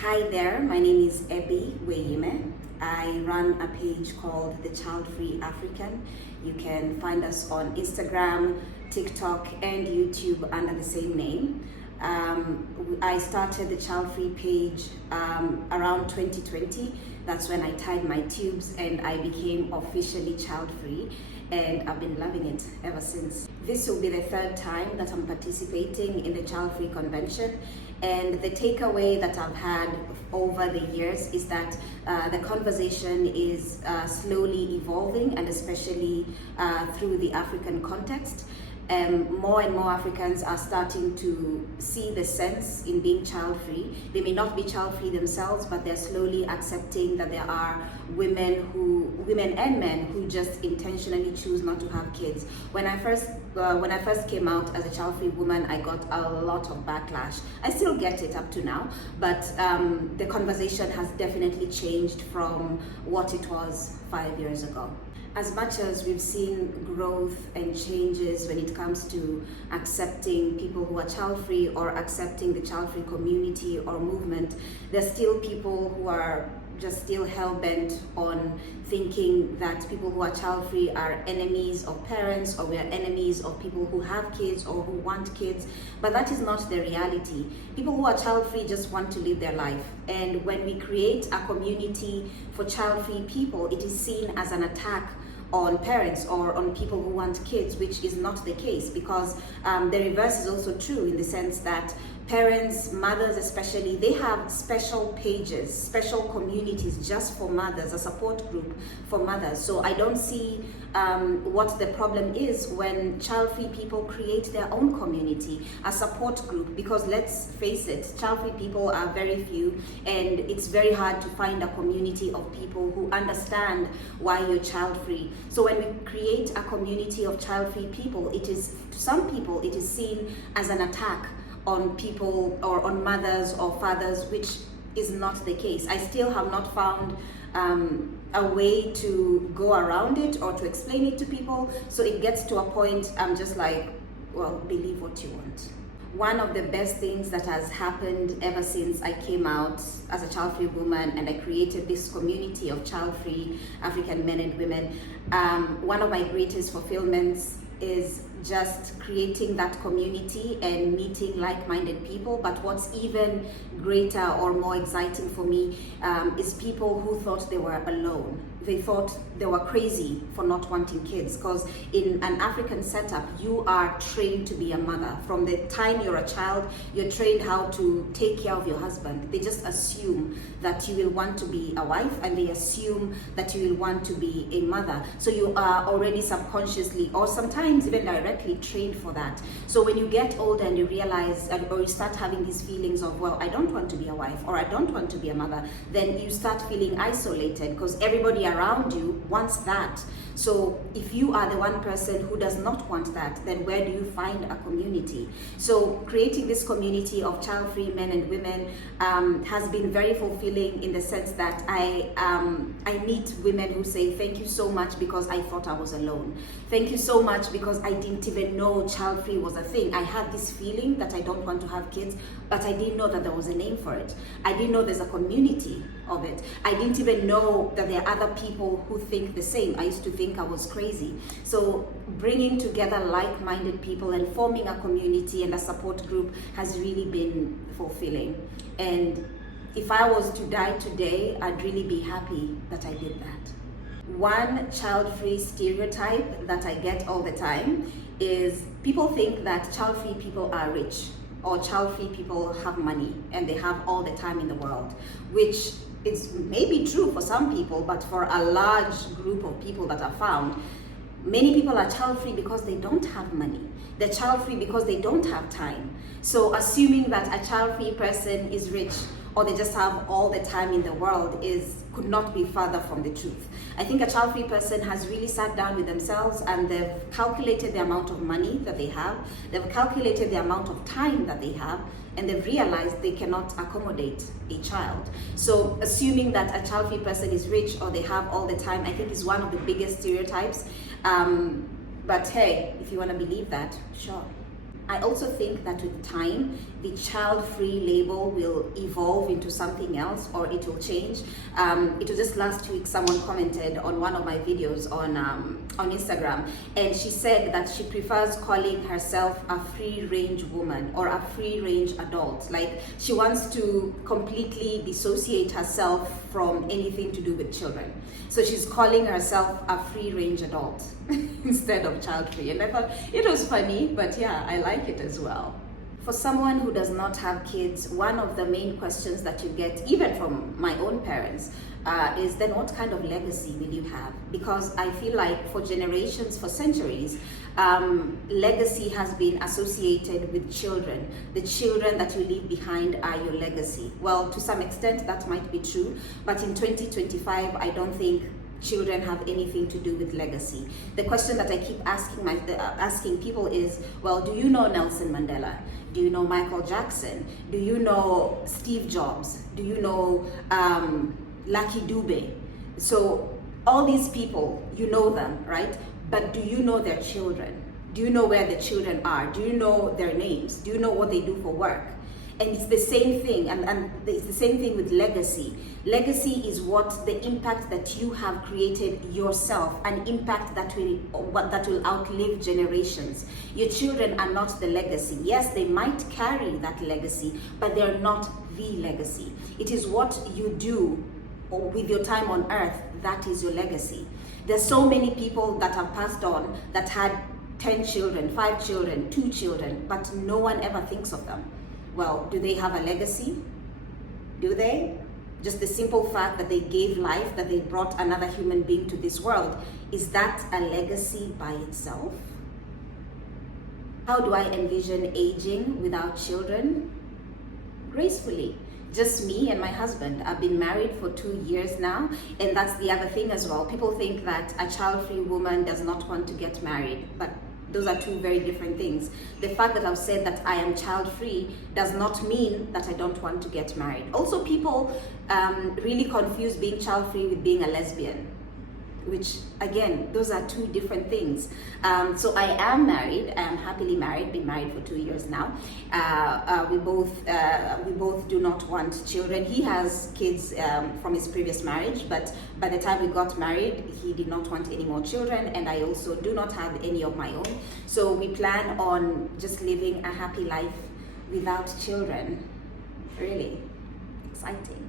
Hi there, my name is Ebi Weyime. I run a page called the Childfree African. You can find us on Instagram, TikTok, and YouTube under the same name. I started the Childfree page around 2020. That's when I tied my tubes and I became officially child-free, and I've been loving it ever since. This will be the third time that I'm participating in the Childfree convention, and the takeaway that I've had over the years is that the conversation is slowly evolving, and especially through the African context. More and more Africans are starting to see the sense in being child-free. They may not be child-free themselves, but they're slowly accepting that there are women and men who just intentionally choose not to have kids. When I first came out as a child-free woman, I got a lot of backlash. I still get it up to now, but the conversation has definitely changed from what it was 5 years ago. As much as we've seen growth and changes when it comes to accepting people who are child-free or accepting the child-free community or movement, there's still people who are just still hell-bent on thinking that people who are child-free are enemies of parents, or we are enemies of people who have kids or who want kids. But that is not the reality. People who are child-free just want to live their life. And when we create a community for child-free people, it is seen as an attack on parents or on people who want kids, which is not the case, because the reverse is also true, in the sense that parents, mothers especially, they have special pages, special communities just for mothers, a support group for mothers. So I don't see what the problem is when child-free people create their own community, a support group, because let's face it, child-free people are very few, and it's very hard to find a community of people who understand why you're child-free. So when we create a community of child-free people, it is, to some people, it is seen as an attack on people or on mothers or fathers, which is not the case. I still have not found a way to go around it or to explain it to people. So it gets to a point I'm just like, well, believe what you want. One of the best things that has happened ever since I came out as a child-free woman and I created this community of child-free African men and women, one of my greatest fulfillments is just creating that community and meeting like-minded people. But what's even greater or more exciting for me is people who thought they were alone. They thought they were crazy for not wanting kids, because in an African setup, you are trained to be a mother. From the time you're a child, you're trained how to take care of your husband. They just assume that you will want to be a wife, and they assume that you will want to be a mother. So you are already subconsciously, or sometimes even directly, trained for that. So when you get older and you realize, or you start having these feelings of, well, I don't want to be a wife, or I don't want to be a mother, then you start feeling isolated, because everybody around you wants that. So if you are the one person who does not want that, then where do you find a community? So creating this community of child-free men and women has been very fulfilling, in the sense that I meet women who say, thank you so much because I thought I was alone. Thank you so much because I didn't even know child-free was a thing. I had this feeling that I don't want to have kids, but I didn't know that there was a name for it. I didn't know there's a community of it. I didn't even know that there are other people who think the same. I used to think I was crazy. So bringing together like-minded people and forming a community and a support group has really been fulfilling. And if I was to die today, I'd really be happy that I did that. One child-free stereotype that I get all the time is people think that child-free people are rich, or child-free people have money and they have all the time in the world, which is maybe true for some people, but for a large group of people that are found, many people are child-free because they don't have money. They're child-free because they don't have time. So assuming that a child-free person is rich, or they just have all the time in the world, could not be further from the truth. I think a child-free person has really sat down with themselves and they've calculated the amount of money that they have, they've calculated the amount of time that they have, and they've realized they cannot accommodate a child. So assuming that a child-free person is rich or they have all the time, I think is one of the biggest stereotypes. But hey, if you want to believe that, sure. I also think that with time, the child-free label will evolve into something else, or it will change. It was just last week someone commented on one of my videos on Instagram, and she said that she prefers calling herself a free-range woman or a free-range adult. Like, she wants to completely dissociate herself from anything to do with children. So she's calling herself a free-range adult instead of child-free. And I thought it was funny, but yeah, I like it as well. For someone who does not have kids, one of the main questions that you get, even from my own parents, is then what kind of legacy will you have? Because I feel like for generations, for centuries, legacy has been associated with children. The children that you leave behind are your legacy. Well, to some extent that might be true, but in 2025, I don't think children have anything to do with legacy. The question that I keep asking people is, well, do you know Nelson Mandela? Do you know Michael Jackson? Do you know Steve Jobs? Do you know Lucky Dube? So all these people, you know them, right? But do you know their children? Do you know where the children are? Do you know their names? Do you know what they do for work? And it's the same thing, and it's the same thing with legacy. Legacy is what the impact that you have created yourself, an impact that will outlive generations. Your children are not the legacy. Yes, they might carry that legacy, but they're not the legacy. It is what you do with your time on earth that is your legacy. There's so many people that have passed on that had 10 children, 5 children, 2 children, but no one ever thinks of them. Well, do they have a legacy? Do they? Just the simple fact that they gave life, that they brought another human being to this world, is that a legacy by itself? How do I envision aging without children? Gracefully. Just me and my husband. I've been married for 2 years now, and that's the other thing as well. People think that a child-free woman does not want to get married, but those are two very different things. The fact that I've said that I am child-free does not mean that I don't want to get married. Also, people really confuse being child-free with being a lesbian, which again, those are two different things. So I am married. I am happily married. Been married for 2 years now. We both do not want children. He has kids from his previous marriage, but by the time we got married, he did not want any more children, and I also do not have any of my own. So we plan on just living a happy life without children. Really exciting.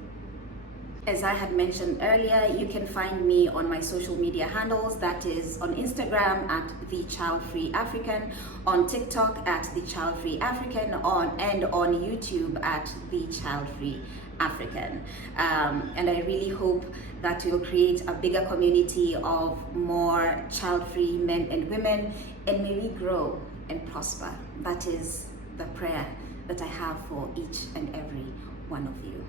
As I had mentioned earlier, you can find me on my social media handles. That is on Instagram at The Childfree African, on TikTok at The Childfree African, and on YouTube at The Childfree African. And I really hope that we'll create a bigger community of more child-free men and women, and may we grow and prosper. That is the prayer that I have for each and every one of you.